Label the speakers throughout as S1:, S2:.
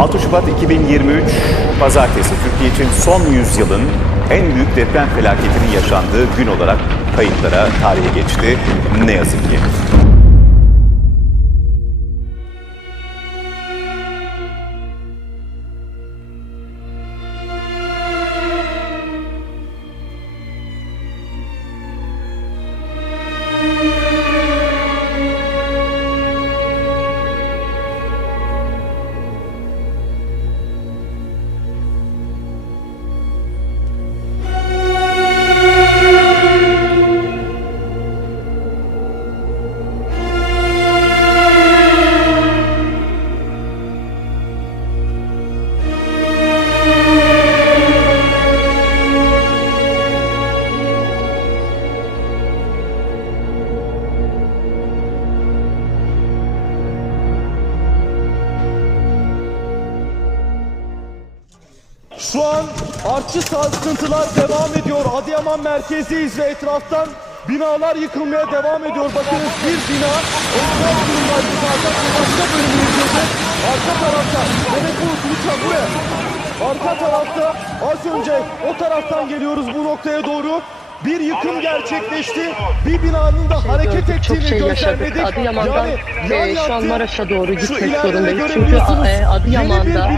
S1: 6 Şubat 2023 Pazartesi Türkiye için son yüzyılın en büyük deprem felaketinin yaşandığı gün olarak kayıtlara tarihe geçti. Ne yazık ki.
S2: Adıyaman merkezdeyiz ve etraftan binalar yıkılmaya devam ediyor. Bakınız bir bina enkaz durumdaydı zaten. Başka bölümü yıkıldı. Arka tarafta, Mehmet Bulut lütfen buraya. Arka tarafta az önce o taraftan geliyoruz bu noktaya doğru. Bir yıkım gerçekleşti. Bir binanın da hareket
S3: gördük, çok
S2: ettiğini
S3: şey yaşadık.
S2: gözlemledik.
S3: Adıyaman'dan
S2: yan
S3: e, şu an. Maraş'a doğru gitmek zorundayız. Çünkü e, Adıyaman'da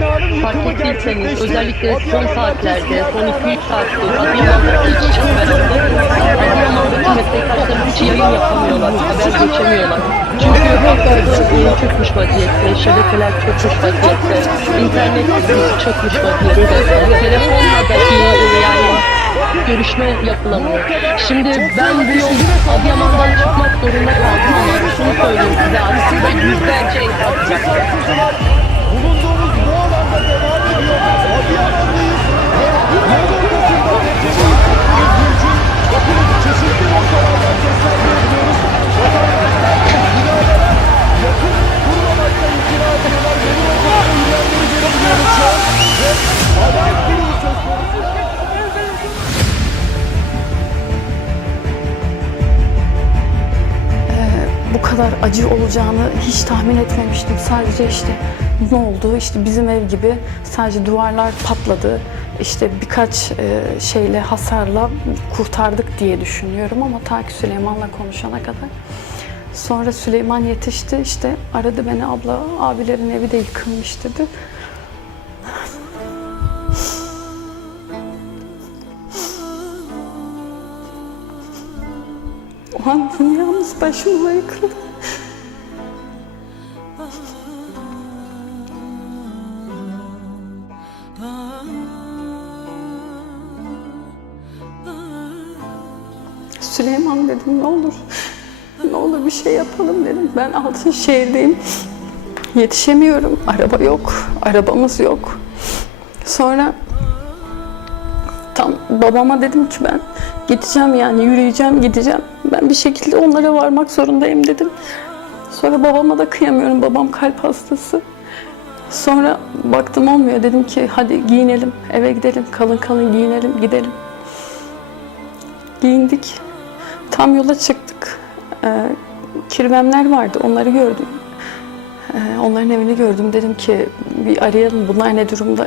S3: fark ettiyseniz özellikle son saatlerde, son 2-3
S2: yerlerden
S3: saattir
S2: yeni bir
S3: Adıyaman'da
S2: binanın
S3: ilk Adıyaman'daki meslektaşlar hiç yayın yapamıyorlar, haber geçemiyorlar. Çünkü hastalığı çökmüş vaziyette, şebekeler çökmüş vaziyette, internet çökmüş vaziyette, telefonla dahi yani görüşme yapılamıyor. Şimdi ben bu yol Adıyaman'dan çıkmak zorunda kaldım ama şunu söyleyeyim size aslında yüzlerce
S2: sarsıntılar bulunduğumuz bu alanda devam ediyor. Adıyaman'dayız
S4: acı olacağını hiç tahmin etmemiştim. Sadece işte ne oldu? İşte bizim ev gibi sadece duvarlar patladı. İşte birkaç e, şeyle hasarla kurtardık diye düşünüyorum ama ta ki Süleyman'la konuşana kadar. Sonra Süleyman yetişti işte aradı beni abla abilerin evi de yıkılmış dedi. O an dünyamız başımıza yıkıldı. Şey yapalım dedim. Ben altın şehirdeyim. Yetişemiyorum. Araba yok. Arabamız yok. Sonra tam babama dedim ki ben gideceğim yani yürüyeceğim gideceğim. Ben bir şekilde onlara varmak zorundayım dedim. Sonra babama da kıyamıyorum. Babam kalp hastası. Sonra baktım olmuyor. Dedim ki hadi giyinelim, eve gidelim. Kalın kalın giyinelim, gidelim. Giyindik. Tam yola çıktık. Ee, kirvemler vardı. Onları gördüm. Ee, onların evini gördüm. Dedim ki bir arayalım. Bunlar ne durumda?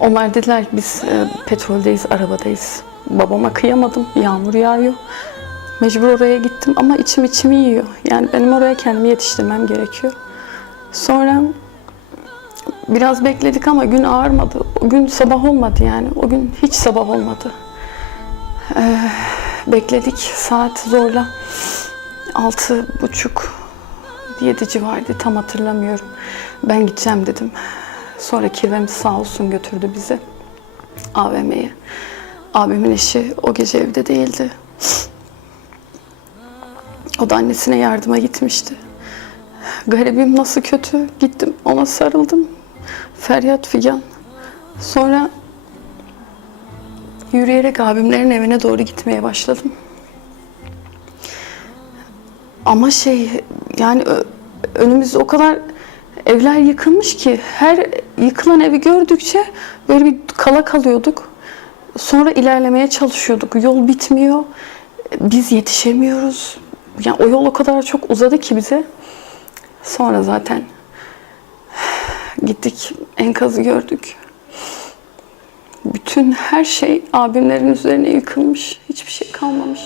S4: Onlar dediler biz e, petroldeyiz, arabadayız. Babama kıyamadım. Yağmur yağıyor. Mecbur oraya gittim ama içim içimi yiyor. Yani benim oraya kendimi yetiştirmem gerekiyor. Sonra biraz bekledik ama gün ağarmadı. O gün sabah olmadı yani. O gün hiç sabah olmadı. Ee, bekledik saat zorla. Altı buçuk, yedi civarıydı tam hatırlamıyorum. Ben gideceğim dedim. Sonra kirvemiz sağ olsun götürdü bizi AVM'ye. Abimin eşi o gece evde değildi. O da annesine yardıma gitmişti. Garibim nasıl kötü. Gittim ona sarıldım. Feryat figan. Sonra yürüyerek abimlerin evine doğru gitmeye başladım. Ama şey yani önümüzde o kadar evler yıkılmış ki her yıkılan evi gördükçe böyle bir kala kalıyorduk. Sonra ilerlemeye çalışıyorduk. Yol bitmiyor. Biz yetişemiyoruz. Yani o yol o kadar çok uzadı ki bize. Sonra zaten Gittik enkazı gördük. Bütün her şey abimlerin üzerine yıkılmış. Hiçbir şey kalmamış.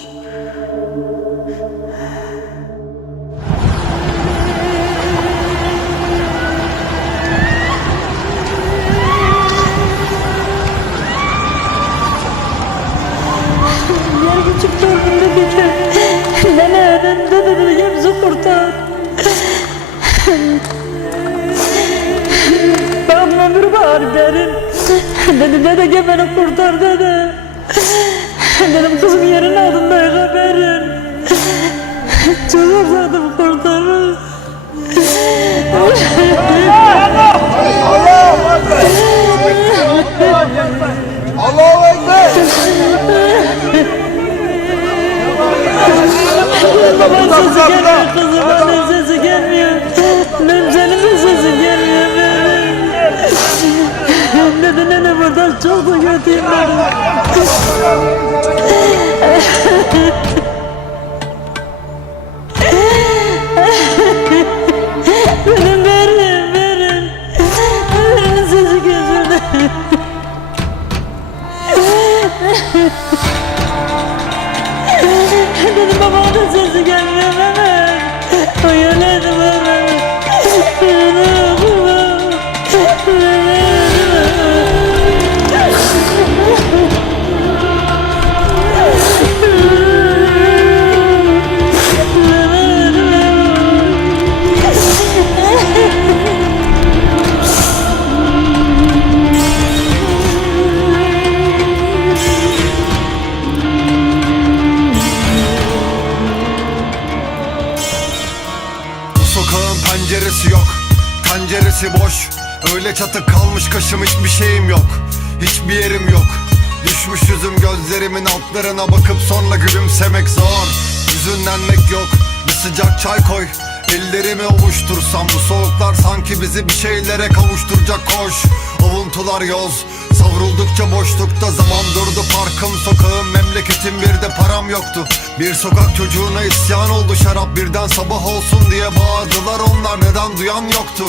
S5: Çok da kötüyüm
S6: Öyle çatık kalmış kaşım hiçbir şeyim yok. Hiçbir yerim yok. Düşmüş yüzüm gözlerimin altlarına bakıp sonra gülümsemek zor. Hüzünlenmek yok. Bir sıcak çay koy. Ellerimi ovuştursam bu soğuklar sanki bizi bir şeylere kavuşturacak. Koş. Avuntular yoz. Savruldukça boşlukta zaman durdu. Parkım sokağım memleketim bir de param yoktu. Bir sokak çocuğuna isyan oldu. Şarap birden sabah olsun diye bağırdılar. Onlar neden duyan yoktu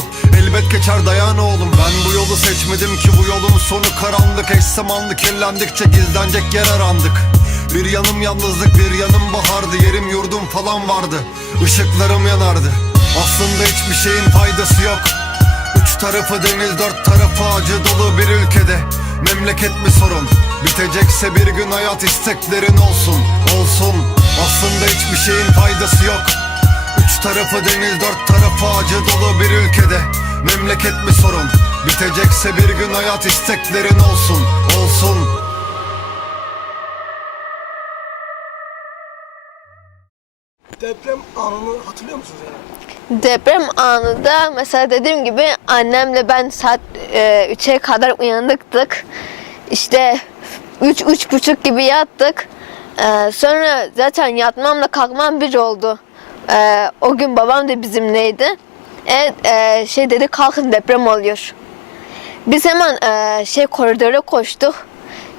S6: Elbet geçer dayan oğlum. Ben bu yolu seçmedim ki bu yolun sonu karanlık. Eş zamanlı kirlendikçe gizlenecek yer arandık. Bir yanım yalnızlık bir yanım bahardı. Yerim yurdum falan vardı. Işıklarım yanardı. Aslında hiçbir şeyin faydası yok. Üç tarafı deniz dört tarafı acı dolu bir ülkede. Memleket mi sorun? Bitecekse bir gün hayat isteklerin olsun. Olsun. Aslında hiçbir şeyin faydası yok. Üç tarafı deniz dört tarafı acı dolu bir ülkede Memleket mi sorun Bitecekse bir gün hayat isteklerin olsun Olsun
S7: Deprem anını hatırlıyor musunuz yani?
S8: Deprem anında mesela dediğim gibi annemle ben saat e, 3'e kadar uyanıktık. İşte 3 üç, buçuk gibi yattık. E, sonra zaten yatmamla kalkmam bir oldu. E, o gün babam da bizimleydi. Evet e, şey dedi kalkın deprem oluyor. Biz hemen e, şey koridora koştuk.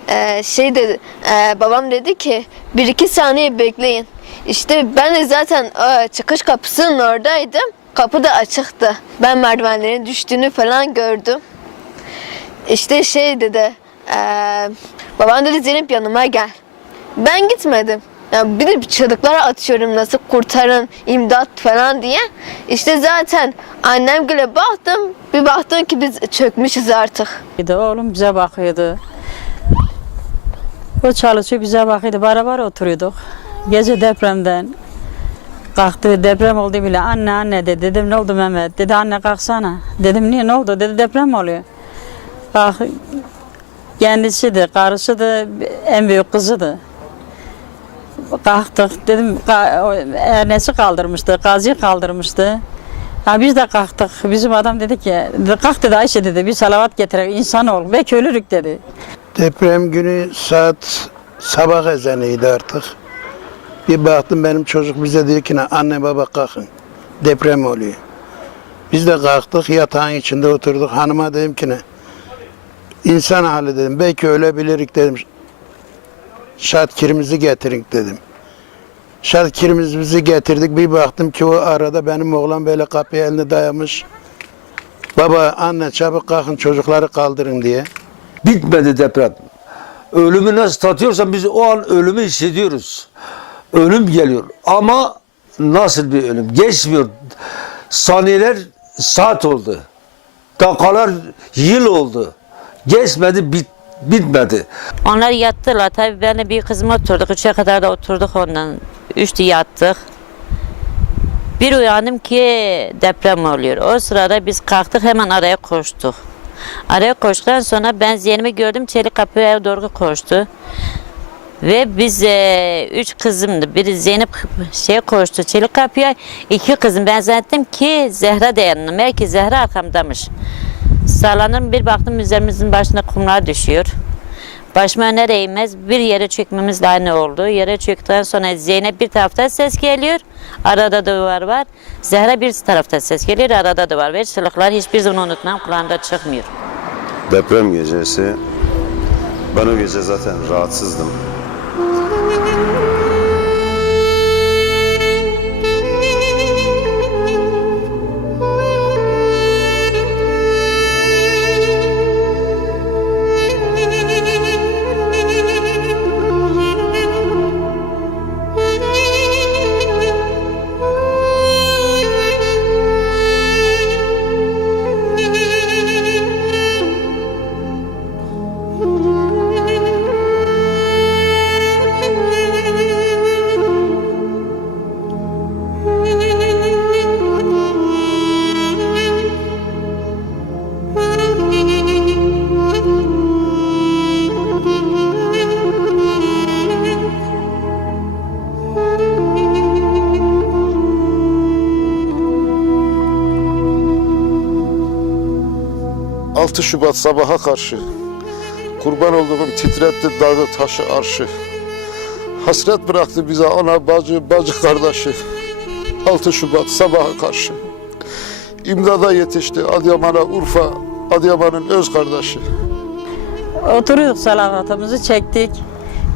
S8: E, şey dedi e, babam dedi ki bir iki saniye bekleyin. İşte ben de zaten e, çıkış kapısının oradaydım. Kapı da açıktı. Ben merdivenlerin düştüğünü falan gördüm. İşte şey dedi. E, babam dedi Zeynep yanıma gel. Ben gitmedim. Yani bir de çığlıklar atıyorum nasıl kurtarın, imdat falan diye. İşte zaten annem güle baktım. Bir baktım ki biz çökmüşüz artık.
S5: Oğlum bize bakıyordu. O çalışıyor bize bakıyordu. Beraber oturuyorduk. Gece depremden kalktı deprem oldu bile anne anne dedi. Dedim ne oldu Mehmet? Dedi anne kalksana. Dedim niye ne oldu? Dedi deprem oluyor. Kalk, kendisi de karısı da en büyük kızıdı. Kalktık dedim ernesi kaldırmıştı, gazi kaldırmıştı. Ha biz de kalktık. Bizim adam dedi ki, dedi, kalk dedi Ayşe dedi bir salavat getirek insan ol. Belki ölürük dedi.
S9: Deprem günü saat sabah ezanıydı artık. Bir baktım benim çocuk bize diyor ki anne baba kalkın. Deprem oluyor. Biz de kalktık yatağın içinde oturduk. Hanıma dedim ki ne? İnsan hali dedim. Belki ölebilirik dedim. Şatkirimizi getirin dedim. Şatkirimizi getirdik. Bir baktım ki o arada benim oğlan böyle kapıya elini dayamış. Baba, anne çabuk kalkın çocukları kaldırın diye.
S10: Bitmedi deprem. Ölümü nasıl tatıyorsan biz o an ölümü hissediyoruz. Ölüm geliyor ama nasıl bir ölüm? Geçmiyor. Saniyeler saat oldu. Dakikalar yıl oldu. Geçmedi, bit, bitmedi.
S11: Onlar yattılar. Tabii ben de bir kızım oturduk. Üçe kadar da oturduk ondan. Üçte yattık. Bir uyandım ki deprem oluyor. O sırada biz kalktık hemen araya koştuk. Araya koştuktan sonra ben yeğenimi gördüm. Çelik kapıya doğru koştu. Ve biz e, üç kızımdı. Biri Zeynep şey koştu çelik kapıya. iki kızım. Ben zannettim ki Zehra da yanına. Belki Zehra arkamdamış. Sallanırım bir baktım üzerimizin başına kumlar düşüyor. Başıma nereye inmez bir yere çökmemiz aynı oldu. Yere çöktükten sonra Zeynep bir tarafta ses geliyor. Arada duvar var. Zehra bir tarafta ses geliyor. Arada duvar var. Çığlıklar hiçbir zaman unutmam. Kulağımda çıkmıyor.
S12: Deprem gecesi ben o gece zaten rahatsızdım.
S13: Şubat sabaha karşı kurban olduğum titretti dağı taşı arşı. Hasret bıraktı bize ana bacı bacı kardeşi. 6 Şubat sabaha karşı. İmdada yetişti Adıyaman'a Urfa, Adıyaman'ın öz kardeşi.
S11: Oturuyorduk salavatımızı çektik.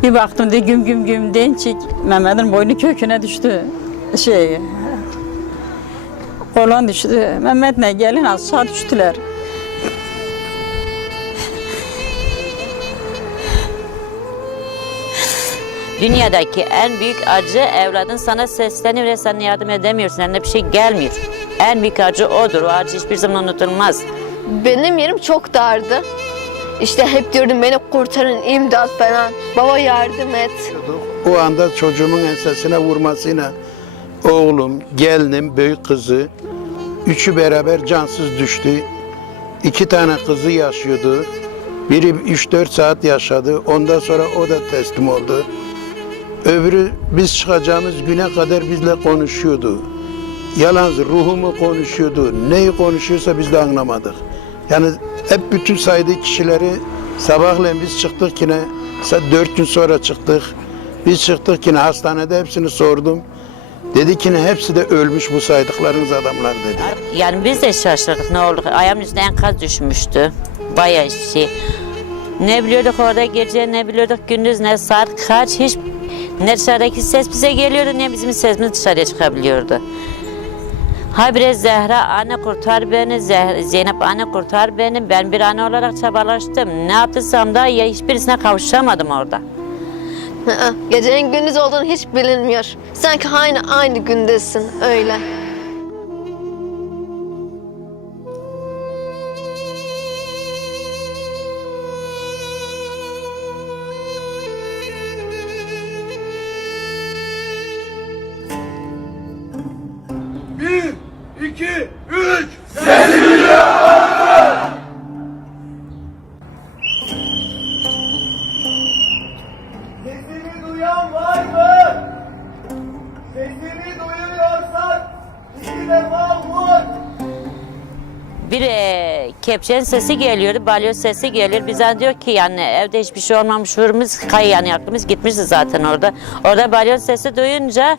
S11: Bir baktım de güm güm güm dençik. Mehmet'in boynu köküne düştü. Şey, kolon düştü. Mehmet'le gelin aşağı düştüler. Dünyadaki en büyük acı evladın sana sesleniyor ve sen yardım edemiyorsun. Eline bir şey gelmiyor. En büyük acı odur. O acı hiçbir zaman unutulmaz.
S8: Benim yerim çok dardı. İşte hep diyordum beni kurtarın, imdat falan. Baba yardım et.
S9: O anda çocuğumun ensesine vurmasıyla oğlum, gelinim, büyük kızı üçü beraber cansız düştü. İki tane kızı yaşıyordu. Biri 3-4 saat yaşadı. Ondan sonra o da teslim oldu. Öbürü biz çıkacağımız güne kadar bizle konuşuyordu. Yalnız ruhumu konuşuyordu. Neyi konuşuyorsa biz de anlamadık. Yani hep bütün saydığı kişileri sabahleyin biz çıktık yine saat dört gün sonra çıktık. Biz çıktık yine hastanede hepsini sordum. Dedi ki hepsi de ölmüş bu saydıklarınız adamlar dedi.
S11: Yani biz de şaşırdık ne oldu. Ayağımın üstüne enkaz düşmüştü. Bayağı şey. Ne biliyorduk orada gece, ne biliyorduk gündüz, ne saat kaç, hiç ne dışarıdaki ses bize geliyordu, ne bizim sesimiz dışarıya çıkabiliyordu. Habire Zehra anne kurtar beni, Zeynep anne kurtar beni. Ben bir anne olarak çabalaştım. Ne yaptıysam da ya hiçbirisine kavuşamadım orada.
S8: Gecenin gündüz olduğunu hiç bilinmiyor. Sanki aynı aynı gündesin öyle.
S11: Kepçenin sesi geliyordu, balyoz sesi geliyor. Bize diyor ki yani evde hiçbir şey olmamış, hırımız kayı yani aklımız gitmişiz zaten orada. Orada balyoz sesi duyunca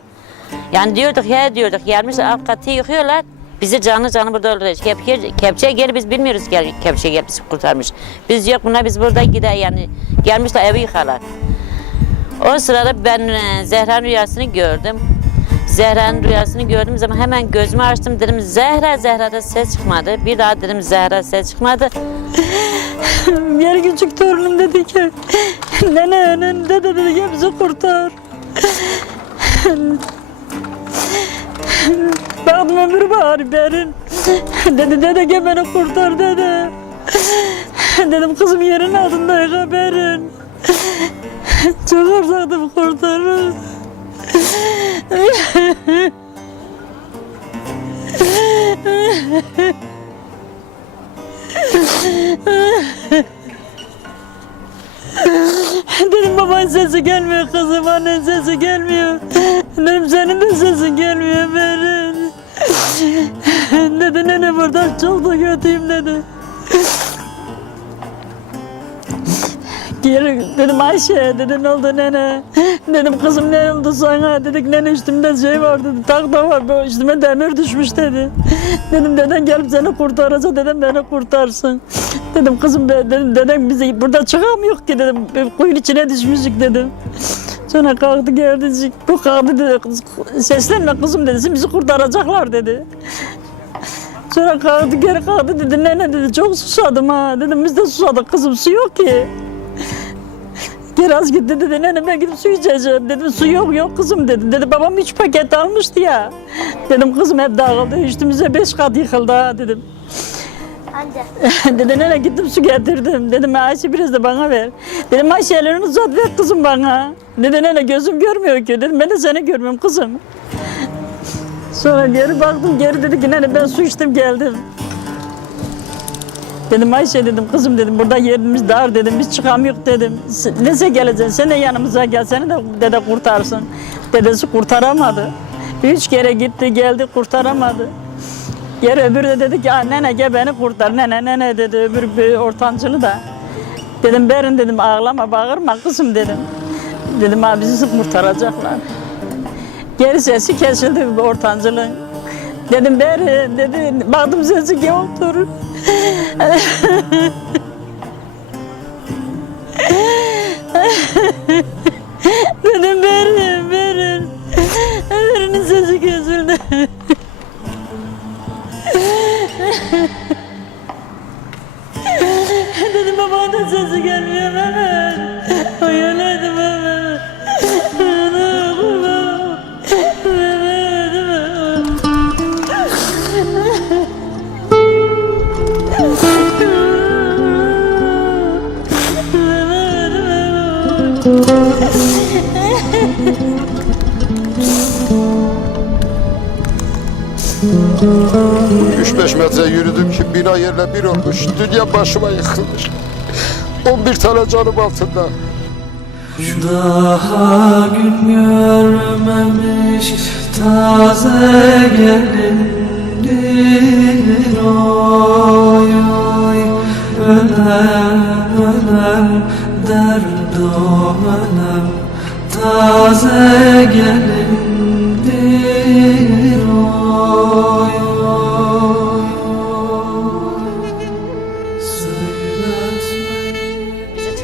S11: yani diyorduk ya diyorduk gelmiş alt katı yıkıyorlar. Bizi canlı canlı burada öldürecek. Kepçe, kepçe gel biz bilmiyoruz gel, kepçe gel bizi kurtarmış. Biz yok buna biz burada gider yani gelmişler evi yıkarlar. O sırada ben e, Zehra'nın rüyasını gördüm.
S5: Zehra'nın rüyasını gördüğüm zaman hemen gözümü açtım dedim Zehra Zehra'da ses çıkmadı. Bir daha dedim Zehra ses çıkmadı. Bir küçük torunum dedi ki nene önünde de dedi bizi kurtar. Baktım ömür bağır berin. Dedi dede gel beni kurtar dedi. Dedim kızım yerin altında haberin. Çok arzadım kurtarır. Dedim baban sesi gelmiyor kızım, annen sesi gelmiyor. Dedim senin de sesin gelmiyor Berin. dedi nene buradan çok da kötüyüm dedi. Geri dedim Ayşe dedi ne oldu nene? Dedim kızım ne oldu sana? Dedik nene üstümde şey var dedi. Takta var bu üstüme demir düşmüş dedi. Dedim deden gelip seni kurtaracak dedim beni kurtarsın. Dedim kızım be, dedim dedem bizi burada çıkamıyor ki dedim. Kuyun içine düşmüştük dedim. Sonra kalktı geldi. Bu kalktı dedi. Seslenme kızım dedi. Bizi kurtaracaklar dedi. Sonra kalktı geri kalktı dedi. Nene dedi çok susadım ha. Dedim biz de susadık kızım su yok ki. Geri az gitti dedi nene ben gidip su içeceğim. Dedim su yok yok kızım dedi. Dedi babam üç paket almıştı ya. Dedim kızım hep dağıldı. Üstümüze beş kat yıkıldı ha dedim. dedi nene gittim su getirdim. Dedim Ayşe biraz da bana ver. Dedim Ayşe elini uzat ver kızım bana. Dedi nene gözüm görmüyor ki. Dedim ben de seni görmüyorum kızım. Sonra geri baktım geri dedi ki nene ben su içtim geldim. Dedim Ayşe dedim kızım dedim burada yerimiz dar dedim biz çıkamıyoruz dedim. Nese geleceksin sen de yanımıza gel seni de dede kurtarsın. Dedesi kurtaramadı. Üç kere gitti geldi kurtaramadı. Geri öbürü de dedi ki "Aa, nene gel beni kurtar nene nene dedi öbür bir ortancılı da. Dedim Berin dedim ağlama bağırma kızım dedim. Dedim abi kurtaracaklar. Geri sesi kesildi bu ortancılığın. Dedim Berin dedi baktım sesi yoktur. Dedim Berin Berin. Berin'in sesi kesildi. dedim babanın sesi gelmiyor Mehmet. Hayaledim Mehmet.
S13: Üç beş metre yürüdüm ki bina yerle bir olmuş. Dünya başıma yıkılmış. 11 tane canım altında.
S14: Daha gün görmemiş taze gelindir oy oy Önem önem derd o önem taze gelindir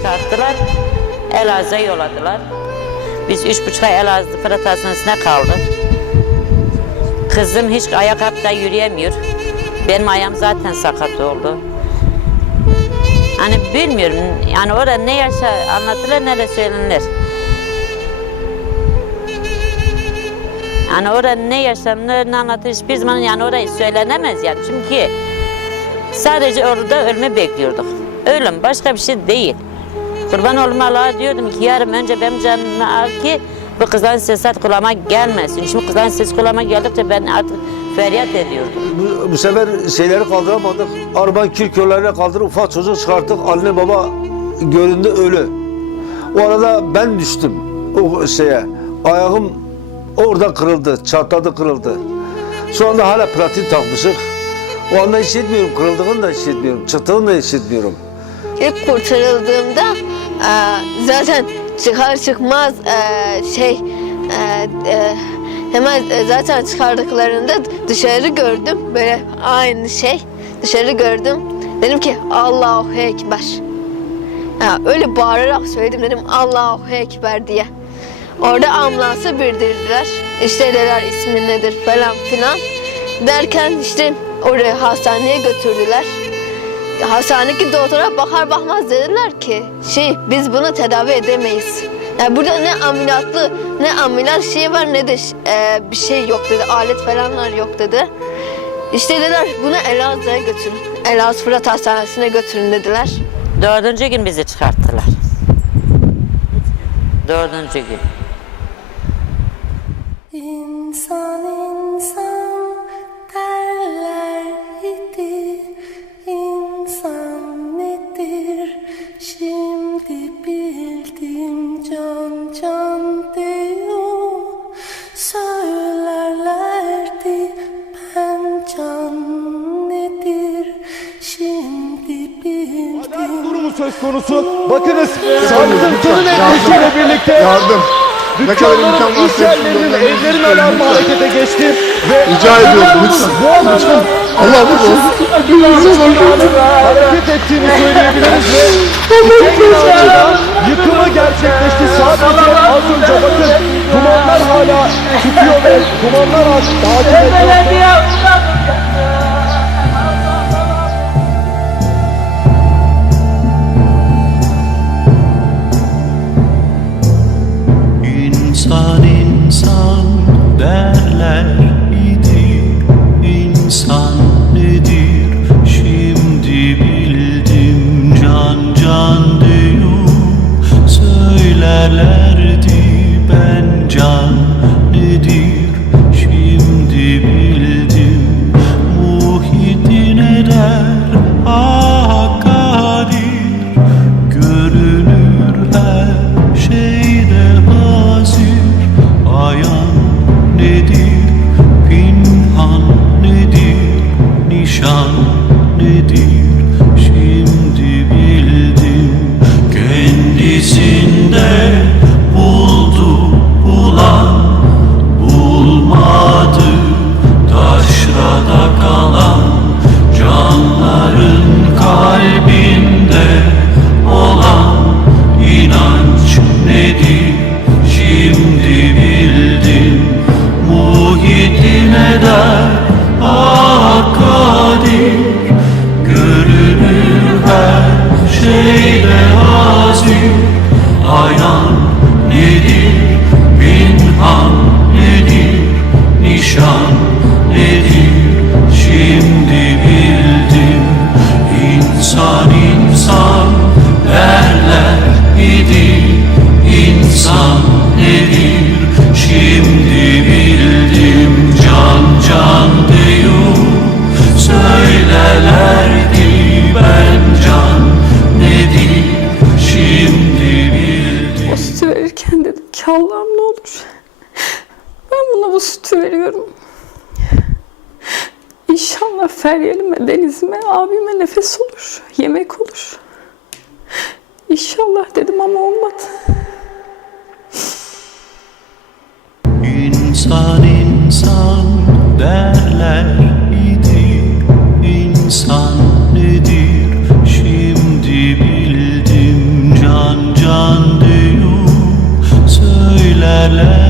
S5: Çıkarttılar. Elazığ'a yolladılar. Biz üç buçuk ay Elazığ Fırat Hastanesi'ne kaldık. Kızım hiç ayakkabıda yürüyemiyor. Benim ayağım zaten sakat oldu. Hani bilmiyorum yani orada ne yaşa anlatılır ne de söylenir. Yani orada ne yaşanır ne anlatılır hiçbir zaman yani orada söylenemez yani. Çünkü sadece orada ölümü bekliyorduk. Ölüm başka bir şey değil. Kurban Allah'a diyordum ki yarım önce benim canımı al ki bu kızların sesi artık kulağıma gelmesin. Şimdi kızların sesi kulağıma geldikçe ben artık feryat ediyordum.
S10: Bu, bu sefer şeyleri kaldıramadık. Arabanın kirkörlerine kaldırıp ufak çocuk çıkarttık. Anne baba göründü ölü. O arada ben düştüm o şeye. Ayağım orada kırıldı, çatladı kırıldı. Şu anda hala platin takmışık. O anda hissetmiyorum, kırıldığını da hissetmiyorum, çıktığını da hissetmiyorum.
S8: İlk kurtarıldığımda e, zaten çıkar çıkmaz e, şey e, e, hemen zaten çıkardıklarında dışarı gördüm böyle aynı şey dışarı gördüm dedim ki Allahu Ekber ya öyle bağırarak söyledim dedim Allahu Ekber diye Orada ambulansa bildirdiler. İşte dediler ismin nedir falan filan. Derken işte oraya hastaneye götürdüler. Hastanedeki doktora bakar bakmaz dediler ki şey biz bunu tedavi edemeyiz. Yani burada ne ameliyatlı ne ameliyat şey var ne de e, bir şey yok dedi. Alet falanlar yok dedi. İşte dediler bunu Elazığ'a götürün. Elazığ Fırat Hastanesi'ne götürün dediler.
S5: Dördüncü gün bizi çıkarttılar. Dördüncü gün.
S14: İnsan insan
S2: söz konusu. Bakınız sarsıntının etkisiyle birlikte
S13: Yardım.
S2: Dükkanların, iş yerlerinin, evlerin alarmı harekete geçti. Ve
S13: Rica ediyorum lütfen.
S2: bu alanda
S13: Allah bu olsun.
S2: hareket ettiğini söyleyebiliriz ve iki yıkımı gerçekleşti. Sadece az önce bakın dumanlar hala tutuyor ve dumanlar hakim etrafta.
S14: İnsan insan derler idi İnsan nedir? Şimdi bildim Can can diyor söylerlerdi
S4: Deniz'ime, abime nefes olur, yemek olur. İnşallah dedim ama olmadı.
S14: İnsan insan derler idi İnsan nedir şimdi bildim Can can diyor söylerlerdi